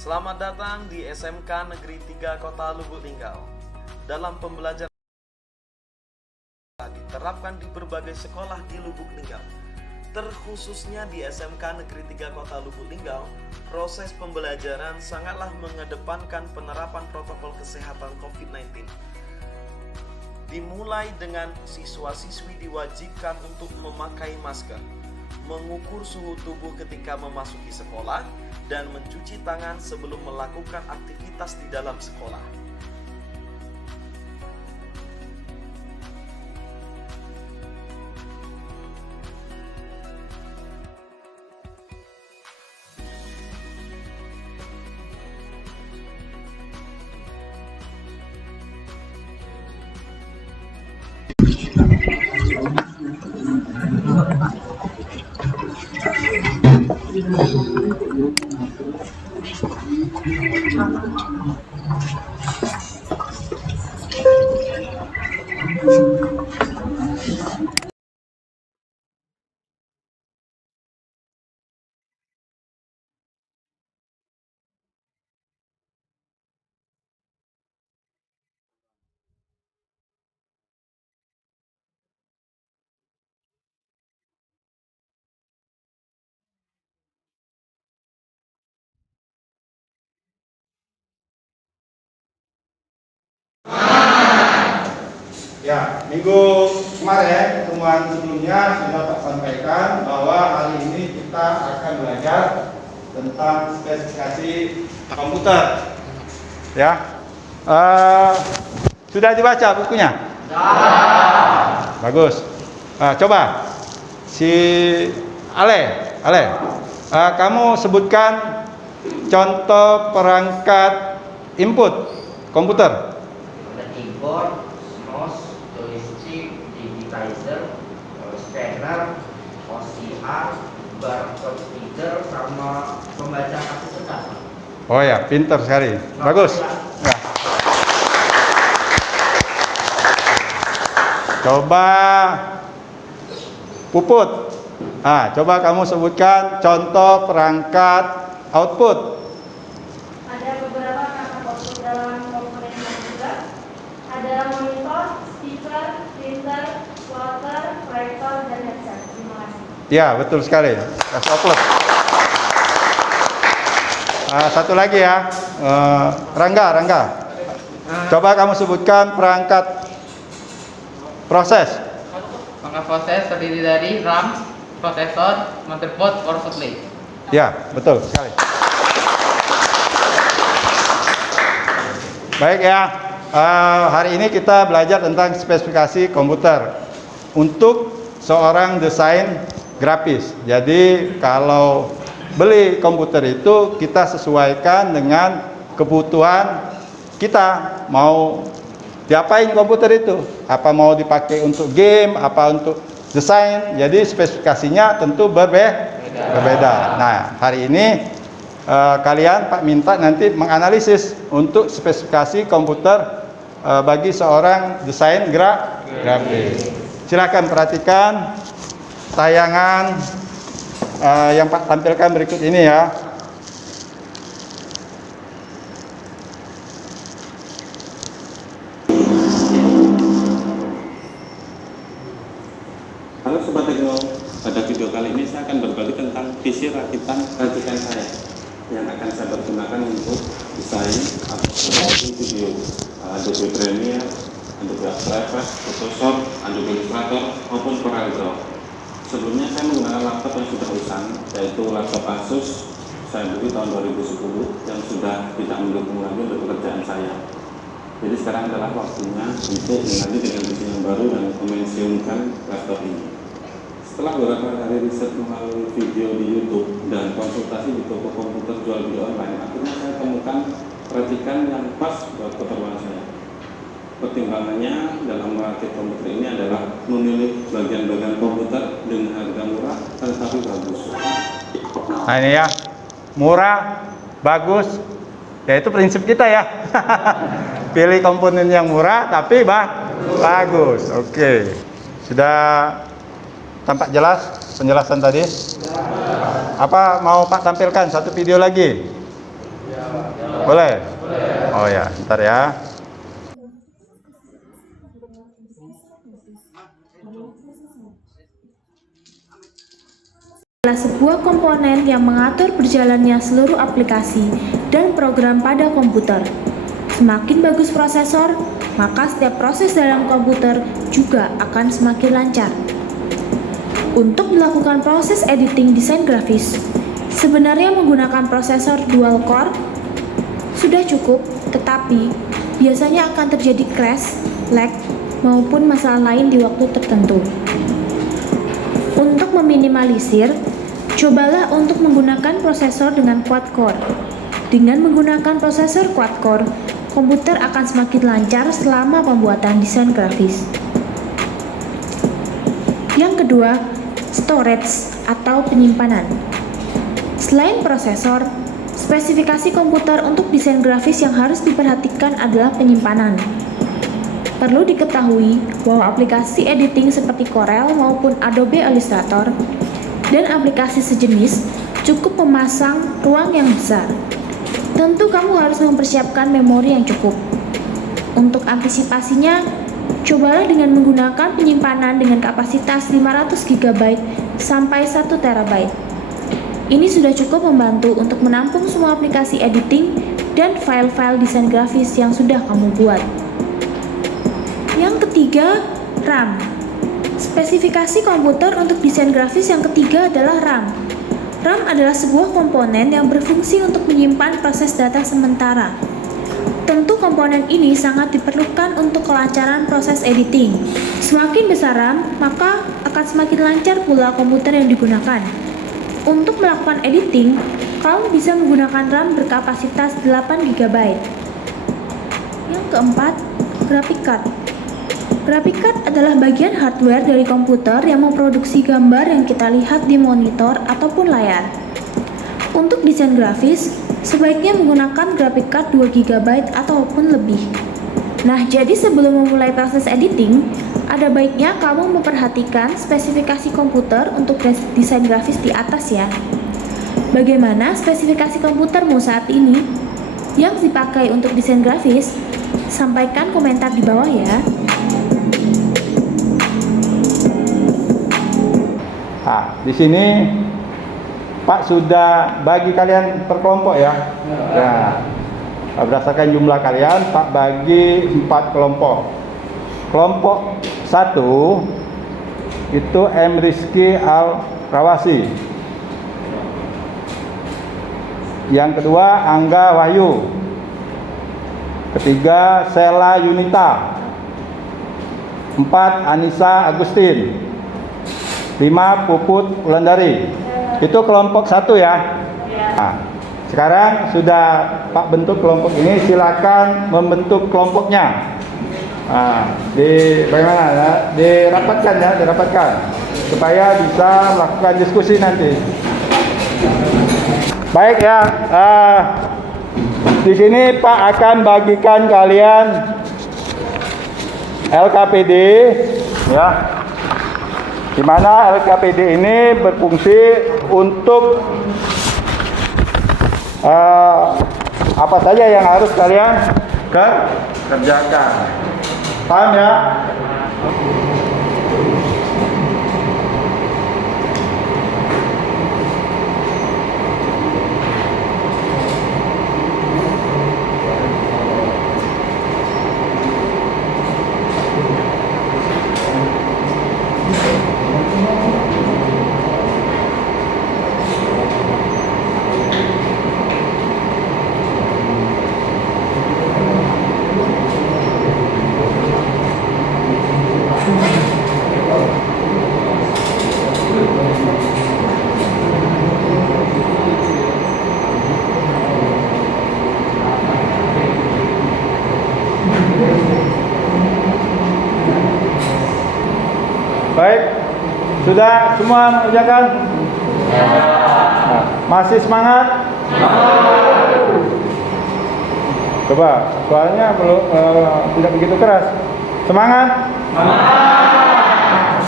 Selamat datang di SMK Negeri 3 Kota Lubuk Linggau. Dalam pembelajaran diterapkan di berbagai sekolah di Lubuk Linggau. Terkhususnya di SMK Negeri 3 Kota Lubuk Linggau, proses pembelajaran sangatlah mengedepankan penerapan protokol kesehatan COVID-19. Dimulai dengan siswa-siswi diwajibkan untuk memakai masker, mengukur suhu tubuh ketika memasuki sekolah, dan mencuci tangan sebelum melakukan aktivitas di dalam sekolah. Ya, minggu kemarin pertemuan sebelumnya sudah Pak sampaikan bahwa hari ini kita akan belajar tentang spesifikasi komputer. Ya, sudah dibaca bukunya? Sudah. Bagus. Coba si Ale, kamu sebutkan contoh perangkat input komputer. Keyboard, mouse, joystick, digitizer, scanner, OCR, barcode reader, sama pembaca kartu cetak. Oh ya, pinter sekali. Bagus. Ya. Coba Puput. Coba kamu sebutkan contoh perangkat output. Ada beberapa perangkat output dalam komponen komputer. Ada monitor, speaker, printer, plotter, proyektor, dan headset. Terima kasih. Ya, betul sekali. Kasih upload. Satu lagi ya, Rangga. Coba kamu sebutkan perangkat proses. Perangkat proses terdiri dari RAM, prosesor, motherboard, power supply. Ya, betul sekali. Baik ya, hari ini kita belajar tentang spesifikasi komputer untuk seorang desain grafis. Jadi kalau beli komputer itu kita sesuaikan dengan kebutuhan kita. Mau diapain komputer itu? Apa mau dipakai untuk game, apa untuk desain? Jadi spesifikasinya tentu berbeda. Nah, hari ini kalian Pak minta nanti menganalisis untuk spesifikasi komputer bagi seorang desain grafis. Silakan perhatikan tayangan yang Pak tampilkan berikut ini ya. Halo Sobat Tekno, pada video kali ini saya akan berbagi tentang PC racikan saya yang akan saya pergunakan untuk desain atau video Adobe Premiere, Adobe After Effects, Photoshop, Adobe Illustrator maupun CorelDRAW. Sebelumnya saya menggunakan laptop yang sudah usang, yaitu laptop Asus saya beli tahun 2010 yang sudah tidak mendukung lagi untuk pekerjaan saya. Jadi sekarang adalah waktunya untuk mengganti dengan PC yang baru dan memensiunkan laptop ini. Setelah beberapa kali riset melalui video di YouTube dan konsultasi di toko komputer jual beli online, akhirnya saya temukan racikan yang pas buat keperluan saya. Pertimbangannya dalam merakit komputer ini adalah memilih bagian-bagian komputer dengan harga murah tetapi bagus. Nah ini ya, murah, bagus, ya itu prinsip kita ya. Pilih komponen yang murah tapi bagus. Oke, sudah tampak jelas penjelasan tadi? Apa mau Pak tampilkan satu video lagi? Boleh? Oh ya, ntar ya. Adalah sebuah komponen yang mengatur berjalannya seluruh aplikasi dan program pada komputer. Semakin bagus prosesor, maka setiap proses dalam komputer juga akan semakin lancar. Untuk melakukan proses editing desain grafis, sebenarnya menggunakan prosesor dual core sudah cukup, tetapi biasanya akan terjadi crash, lag, maupun masalah lain di waktu tertentu. Untuk meminimalisir, cobalah untuk menggunakan prosesor dengan quad core. Dengan menggunakan prosesor quad core, komputer akan semakin lancar selama pembuatan desain grafis. Yang kedua, storage atau penyimpanan. Selain prosesor, spesifikasi komputer untuk desain grafis yang harus diperhatikan adalah penyimpanan. Perlu diketahui bahwa aplikasi editing seperti Corel maupun Adobe Illustrator dan aplikasi sejenis cukup memasang ruang yang besar. Tentu kamu harus mempersiapkan memori yang cukup. Untuk antisipasinya, cobalah dengan menggunakan penyimpanan dengan kapasitas 500 GB sampai 1 TB. Ini sudah cukup membantu untuk menampung semua aplikasi editing dan file-file desain grafis yang sudah kamu buat. Yang ketiga, RAM. Spesifikasi komputer untuk desain grafis yang ketiga adalah RAM. RAM adalah sebuah komponen yang berfungsi untuk menyimpan proses data sementara. Tentu komponen ini sangat diperlukan untuk kelancaran proses editing. Semakin besar RAM, maka akan semakin lancar pula komputer yang digunakan. Untuk melakukan editing, kamu bisa menggunakan RAM berkapasitas 8 GB. Yang keempat, graphic card. Graphic card adalah bagian hardware dari komputer yang memproduksi gambar yang kita lihat di monitor ataupun layar. Untuk desain grafis, sebaiknya menggunakan graphic card 2 GB ataupun lebih. Nah, jadi sebelum memulai proses editing, ada baiknya kamu memperhatikan spesifikasi komputer untuk desain grafis di atas ya. Bagaimana spesifikasi komputermu saat ini? Yang dipakai untuk desain grafis? Sampaikan komentar di bawah ya. Nah, di sini Pak sudah bagi kalian per kelompok ya. Nah, berdasarkan jumlah kalian, Pak bagi 4 kelompok. Kelompok 1 itu M. Rizky Al-Rawasi. Yang kedua Angga Wahyu. Ketiga Sela Yunita. 4 Anissa Agustin. 5 Puput Wulandari. Itu kelompok 1 ya. Nah, sekarang sudah Pak bentuk kelompok ini, silakan membentuk kelompoknya. Nah, bagaimana ya? Dirapatkan supaya bisa melakukan diskusi nanti. Baik ya. Di sini Pak akan bagikan kalian LKPD ya. Di mana LKPD ini berfungsi untuk apa saja yang harus kalian kerjakan. Paham ya? Baik, sudah semua mengerjakan? Nah, masih semangat? Coba, suaranya belum tidak begitu keras. Semangat?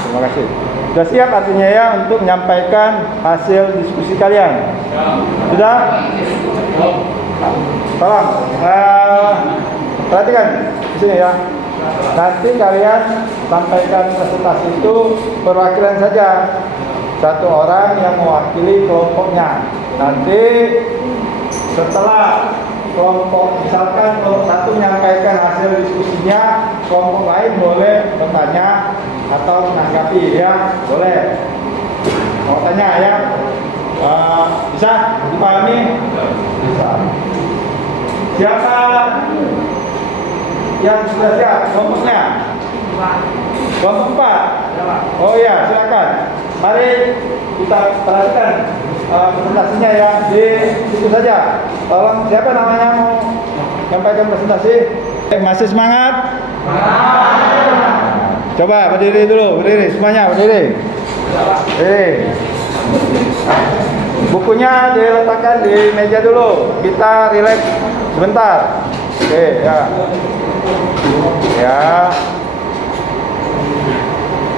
Terima kasih. Sudah siap artinya ya untuk menyampaikan hasil diskusi kalian? Sudah? Tolong perhatikan di sini ya. Nanti kalian sampaikan presentasi itu perwakilan saja. Satu orang yang mewakili kelompoknya. Nanti setelah kelompok, misalkan kelompok satu menyampaikan hasil diskusinya, kelompok lain boleh bertanya atau menanggapi ya, boleh. Mau tanya ya? Bisa dipahami? Bisa. Siapa yang sudah siap kelompoknya? Kelompok 4. Oh iya, silakan. Mari kita perhatikan presentasinya ya. Di situ saja. Tolong, siapa namanya mau menyampaikan presentasi? Masih semangat? Coba berdiri dulu, berdiri semuanya, berdiri. Bukunya diletakkan di meja dulu. Kita rileks sebentar. Oke, ya. Ya.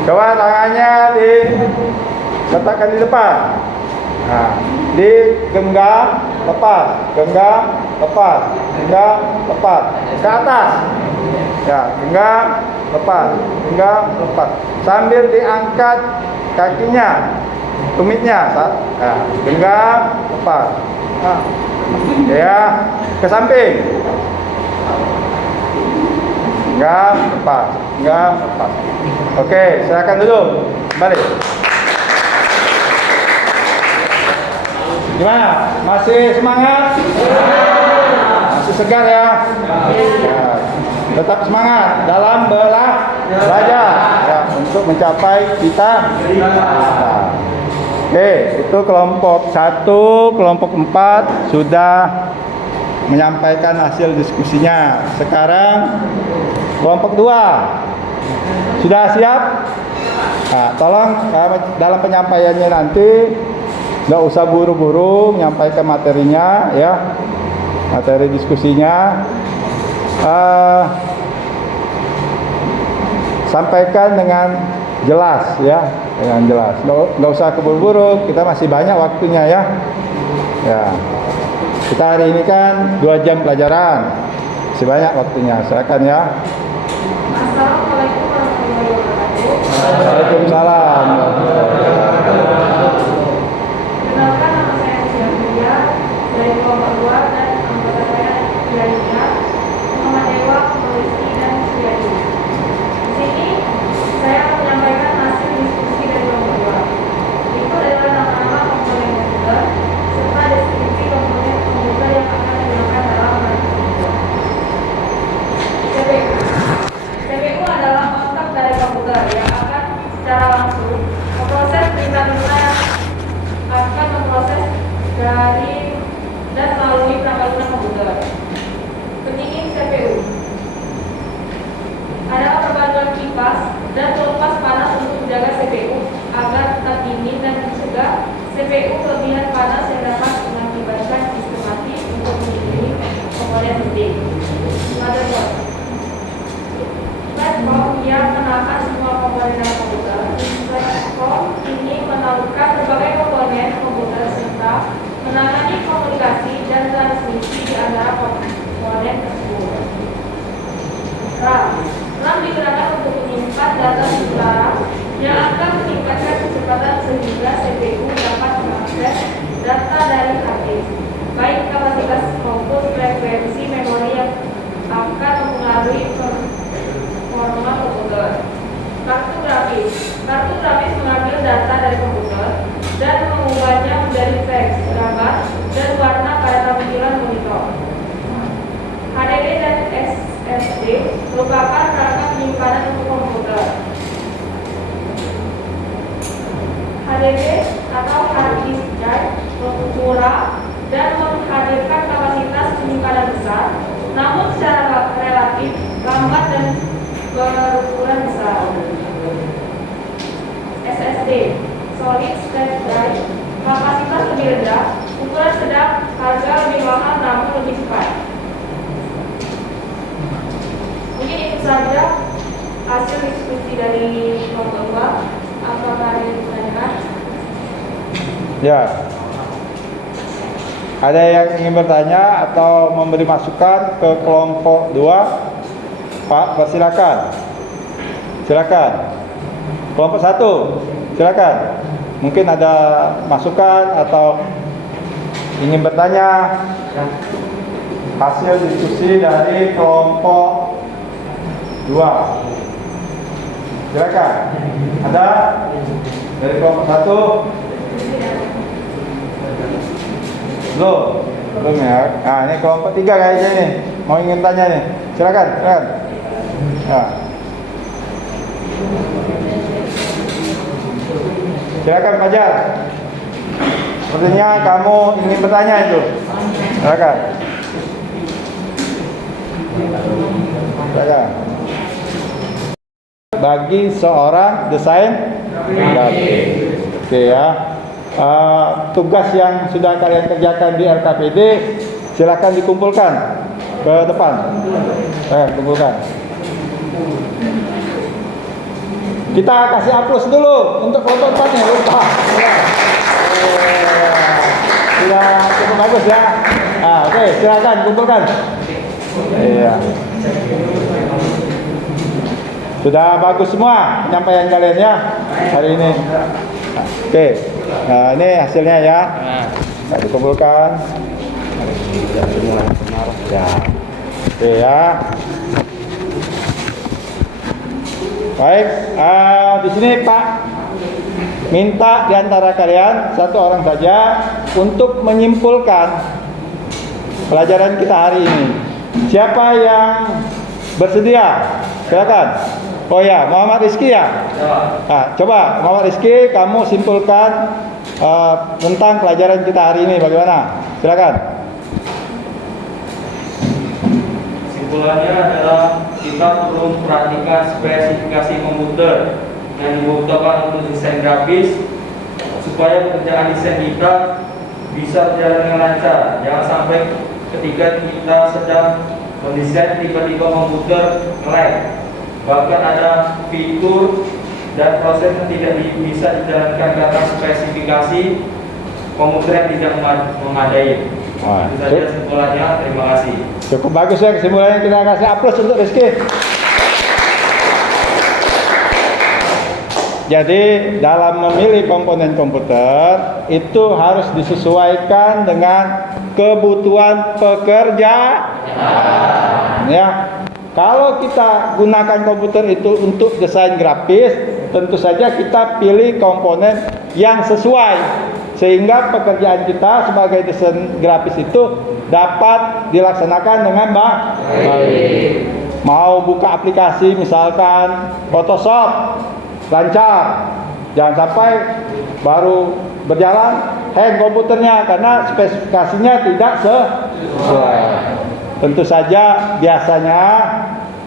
Coba tangannya diletakkan di depan. Nah, digenggam, lepas, genggam, lepas, genggam, lepas, ke atas. Ya, genggam, lepas, genggam, lepas. Sambil diangkat kakinya, tumitnya, nah, genggam, lepas. Nah, ya, ke samping. Genggam, lepas, genggam, lepas. Oke, silakan duduk. Kembali. Gimana? Masih semangat? Masih segar ya? Ya. Tetap semangat dalam belajar ya, untuk mencapai cita. Nah. Oke, itu kelompok 1, kelompok 4 sudah menyampaikan hasil diskusinya. Sekarang kelompok 2 sudah siap? Nah, tolong dalam penyampaiannya nanti nggak usah buru-buru menyampaikan materinya ya, materi diskusinya. Sampaikan dengan jelas ya, dengan jelas. Nggak usah keburu-buru, kita masih banyak waktunya ya. Ya, kita hari ini kan 2 jam pelajaran, masih banyak waktunya. Silakan ya. Assalamualaikum warahmatullahi wabarakatuh. Waalaikumsalam. Kenalkan, nama saya Sia dari kelompok 2 dan anggota saya lainnya Muhammad Dewa, Polisi dan Suyadi. Di sini saya akan menyampaikan hasil diskusi dari kelompok 2. Itu adalah nama-nama komponen komputer serta deskripsi komponen komputer yang akan digunakan dalam komputer. CPU adalah otak dari komputer yang akan secara langsung memproses perintah-perintah yang akan memproses dari dan melalui perangkat komputer. Pendingin CPU adalah perpaduan kipas dan pelepas panas untuk menjaga CPU agar tetap dingin dan mencegah CPU kelebihan panas yang dapat mengakibatkan sistem mati untuk melindungi komponen penting. Motherboard platform yang menahan semua komponen dalam komputer. Platform ini menaklukkan berbagai komponen komputer serta menangani komunikasi dan transmisi di antara komponen tersebut. RAM digunakan untuk menyimpan data sementara yang akan meningkatkan kecepatan sehingga CPU dapat mengakses data dari hard disk. Baik kapasitas maupun frekuensi memori yang akan mempengaruhi performa komputer. Kartu grafis mengambil data dari komputer dan mengubahnya menjadi teks, gambar, dan warna pada tampilan monitor. HDD dan SSD merupakan perangkat penyimpanan untuk komputer. HDD atau hard disk drive murah dan menghadirkan kapasitas penyimpanan besar, namun secara relatif lambat dan berukuran besar. SSD solid state drive kapasitas lebih rendah, ukuran sedang, harga lebih mahal namun lebih cepat. Mungkin itu saja hasil diskusi dari kelompok 2. Apakah ada yang bertanya? Ya. Ada yang ingin bertanya atau memberi masukan ke kelompok 2? Pak, persilakan. Silakan. Kelompok 1, silakan. Mungkin ada masukan atau ingin bertanya hasil diskusi dari kelompok 2. Silakan. Ada dari kelompok 1? Belum ya. Nah, ini kelompok 3 kayaknya nih. Mau ingin tanya nih. Silakan. Ya. Silakan Fajar. Sepertinya kamu ingin bertanya itu. Silakan. Bagi seorang desain grafis. Oke ya. Tugas yang sudah kalian kerjakan di RKPD silakan dikumpulkan ke depan. Kumpulkan. Kita kasih aplaus dulu untuk kelompok 4 nih, lupa. Sudah cukup bagus ya. Oke, silakan kumpulkan. Iya. Sudah bagus semua penyampaian kalian ya hari ini. Oke. Nah, ini hasilnya ya. Nah, dikumpulkan. Ya. Oke ya. Baik, di sini Pak minta di antara kalian satu orang saja untuk menyimpulkan pelajaran kita hari ini. Siapa yang bersedia? Silakan. Oh ya, Muhammad Rizky ya. Nah, coba Muhammad Rizky, kamu simpulkan tentang pelajaran kita hari ini bagaimana? Silakan. Kesimpulannya adalah kita perlu memperhatikan spesifikasi komputer yang dibutuhkan untuk desain grafis supaya pekerjaan desain kita bisa berjalan dengan lancar. Jangan sampai ketika kita sedang mendesain tiba-tiba komputer nge-lag. Bahkan ada fitur dan proses yang tidak bisa dijalankan karena spesifikasi komputer yang tidak memadai. Itu saja kesimpulannya. Terima kasih. Cukup bagus ya kesimpulannya, kita kasih aplaus untuk Rizky. Jadi dalam memilih komponen komputer itu harus disesuaikan dengan kebutuhan pekerja. Ya. Kalau kita gunakan komputer itu untuk desain grafis, tentu saja kita pilih komponen yang sesuai sehingga pekerjaan kita sebagai desain grafis itu dapat dilaksanakan dengan baik. Mau buka aplikasi misalkan Photoshop lancar, jangan sampai baru berjalan hang komputernya karena spesifikasinya tidak sesuai. Tentu saja biasanya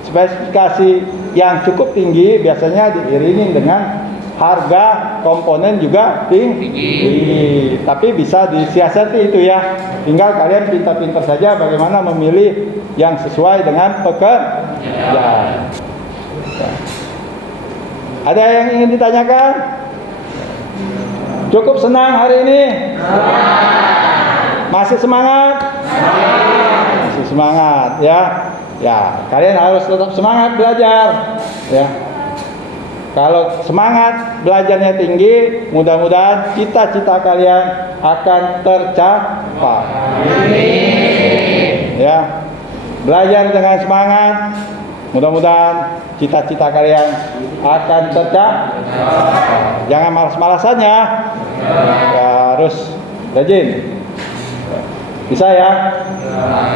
spesifikasi yang cukup tinggi biasanya diiringi dengan harga komponen juga tinggi. Tapi bisa disiasati itu ya. Tinggal kalian pintar-pintar saja bagaimana memilih yang sesuai dengan pekerjaan. Ada yang ingin ditanyakan? Cukup senang hari ini? Masih semangat? Masih semangat ya. Ya, kalian harus tetap semangat belajar ya. Kalau semangat belajarnya tinggi, mudah-mudahan cita-cita kalian akan tercapai. Ya, belajar dengan semangat, mudah-mudahan cita-cita kalian akan tercapai. Jangan malas-malasan ya, harus rajin. Bisa ya?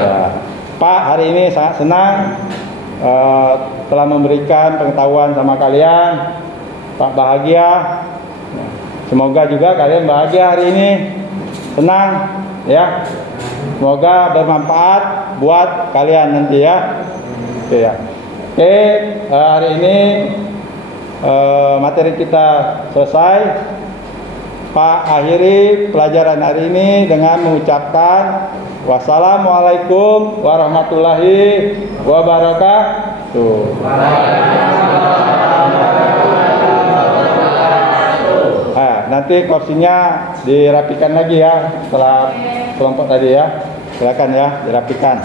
Ya. Pak hari ini sangat senang telah memberikan pengetahuan sama kalian. Pak bahagia. Semoga juga kalian bahagia hari ini. Senang ya. Semoga bermanfaat buat kalian nanti ya. Oke ya. Oke, hari ini materi kita selesai. Pak akhiri pelajaran hari ini dengan mengucapkan wassalamualaikum warahmatullahi wabarakatuh. nanti kursinya dirapikan lagi ya setelah kelompok tadi ya. Silakan ya, dirapikan.